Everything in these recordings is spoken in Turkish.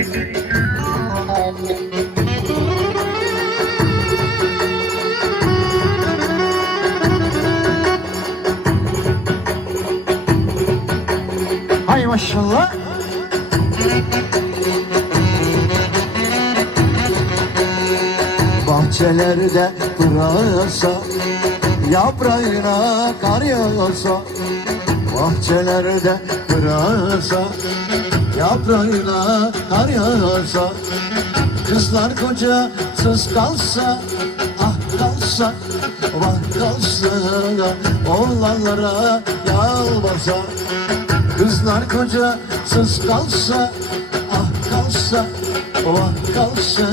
Hay maşallah. Bahçelerde duruyorsa Yaprağına kar yağsa Bahçelerde duruyorsa Yaprağına kar yağsa Kızlar kocasız kalsa Ah kalsa Vah kalsa Oğlanlara yalvarsa Kızlar kocasız kalsa Ah kalsa Vah kalsa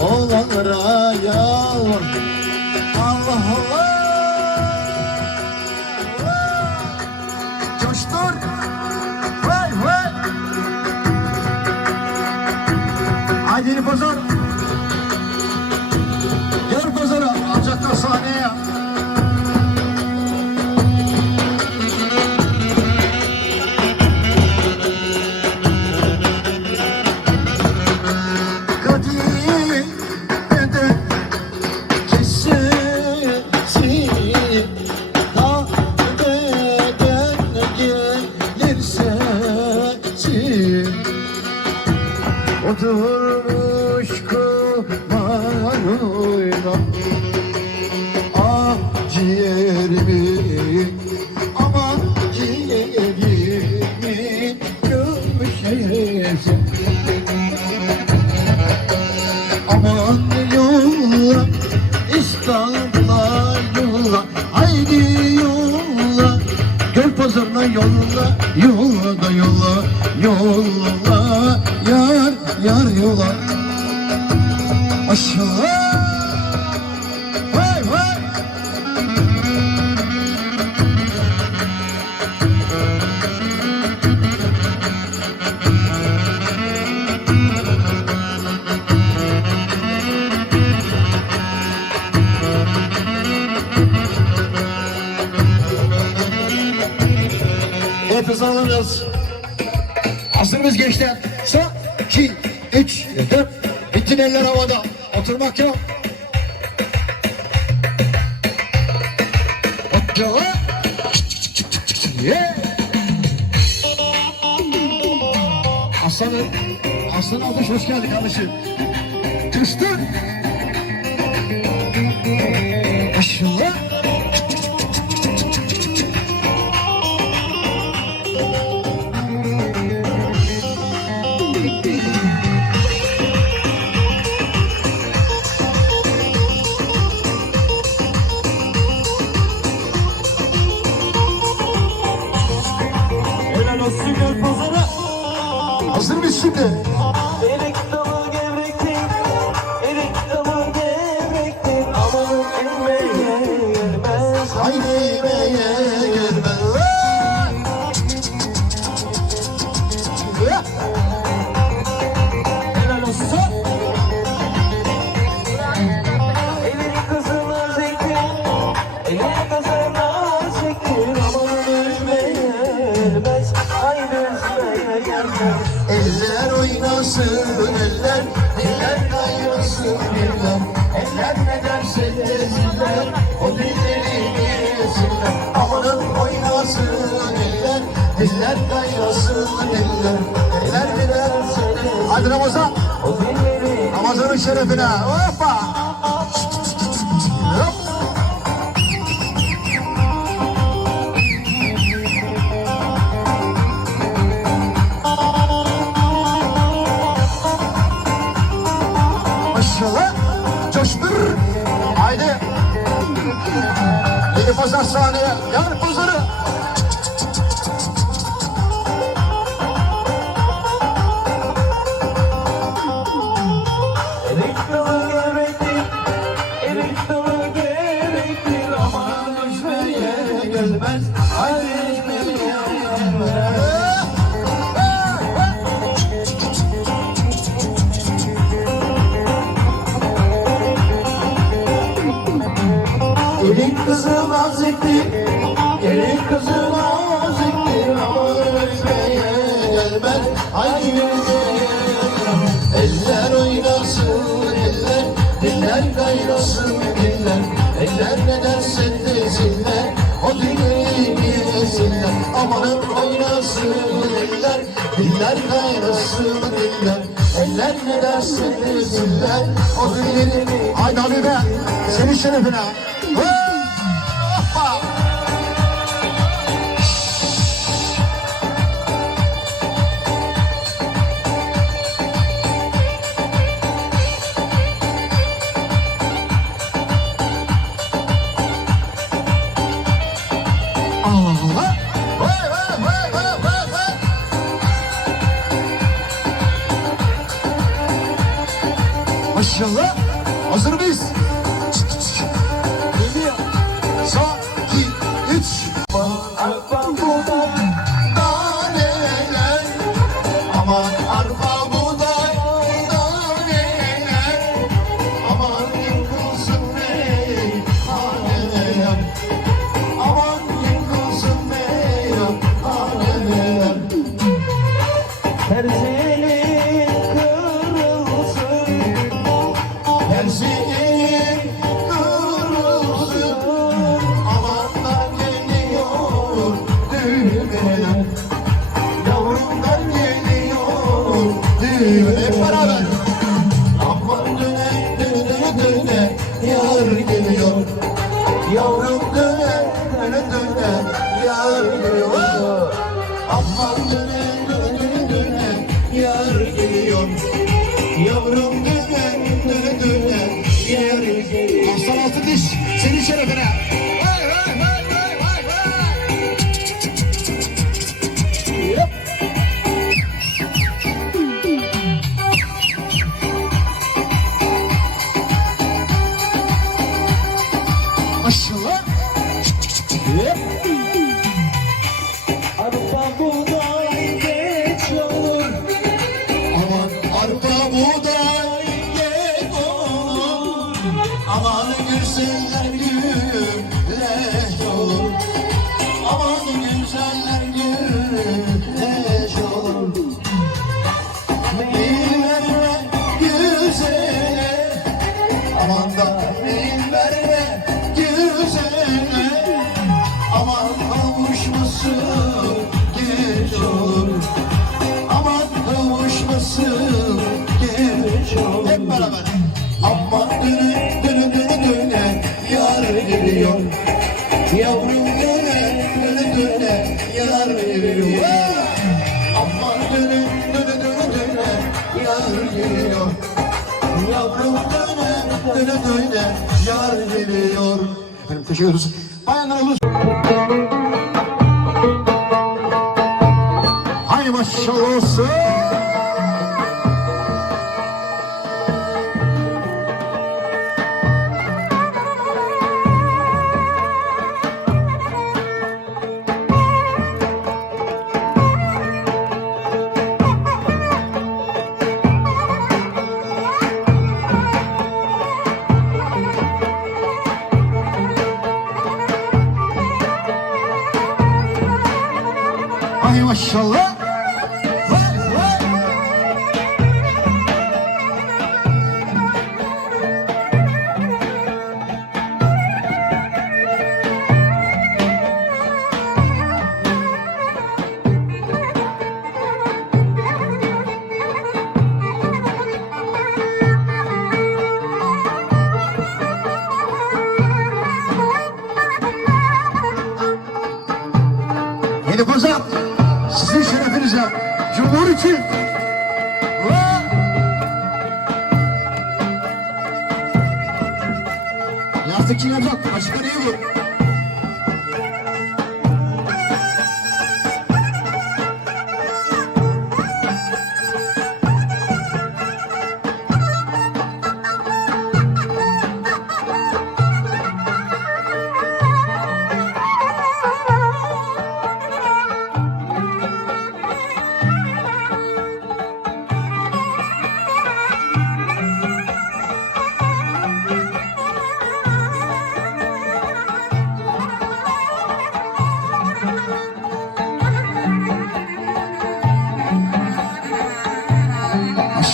Oğlanlara yalvar Allah Allah Yeni pazar. Gel pazara alacaklar sahneye. Kadimede kesilsin yolla Yar yar yolla Aşağı Hazır mıyız gençler? Sa, iki, üç, dört. Bütün eller havada. Oturmak yok. Otur. Yeah. Aslanım. Aslan olmuş hoş geldin kardeşim. Kıstın. Eller kaynasın eller. Eller desinler. Hadi Ramazan, Ramazan'ın şerefine. Hoppa! Coştur. Haydi. Yeni pazar sahneye. Yar. Ay Eller oynasın eller Diller Haydi abi be Senin şerefine. Yavrum ben geliyor düğüne yeah. Yavrum gene dönü döne yar geliyor Aman dönü dönü dönü döne yar geliyor Yavrum döne dönü döne yar geliyor Efendim teşekkür ederiz. Bayanlar olur. Haydi maşallah olsun. Ağzı kirli bak. Başka ne bu?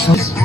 Yes.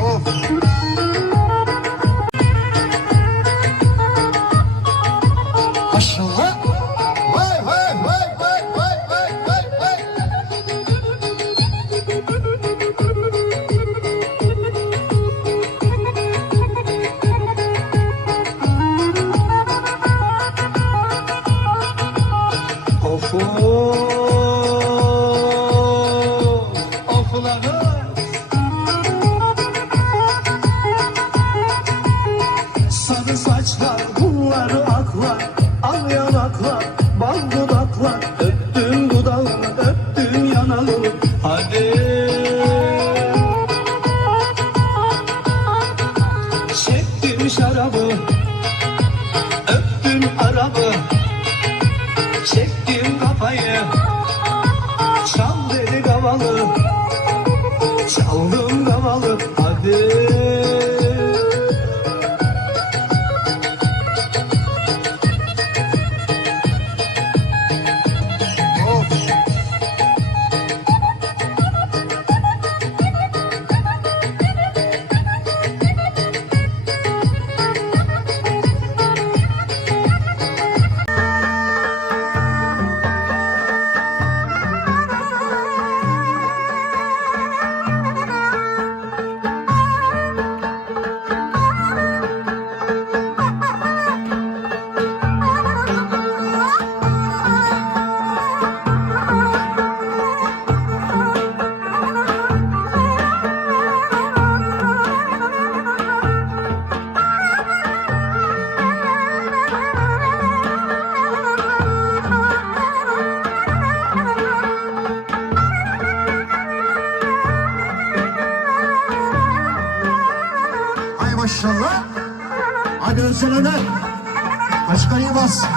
nós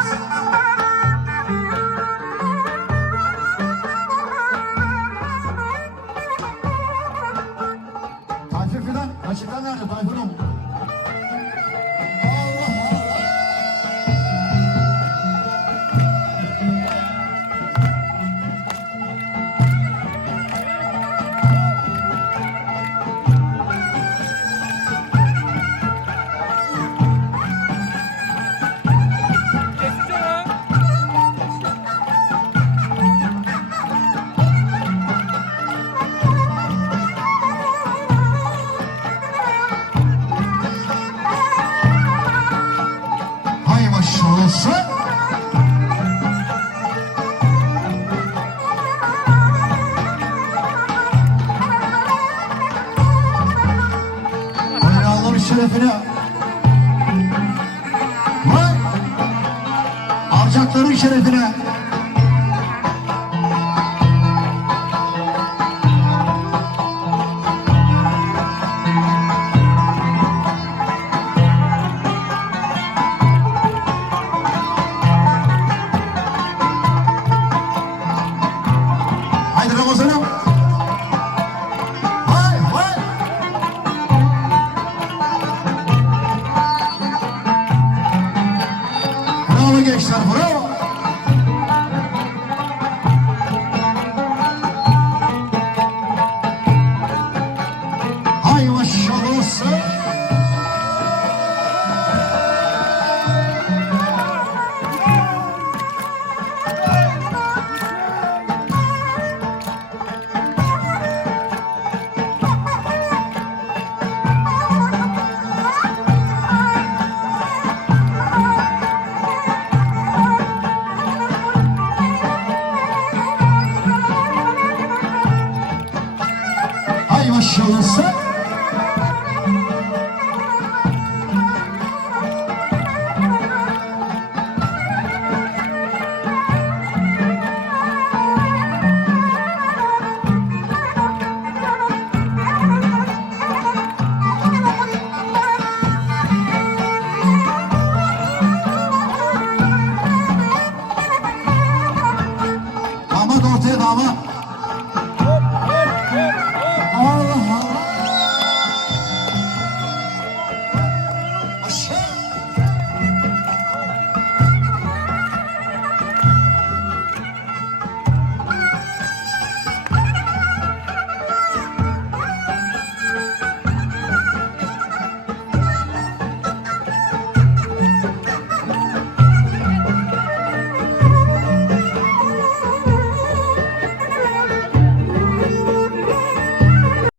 maşallah sen.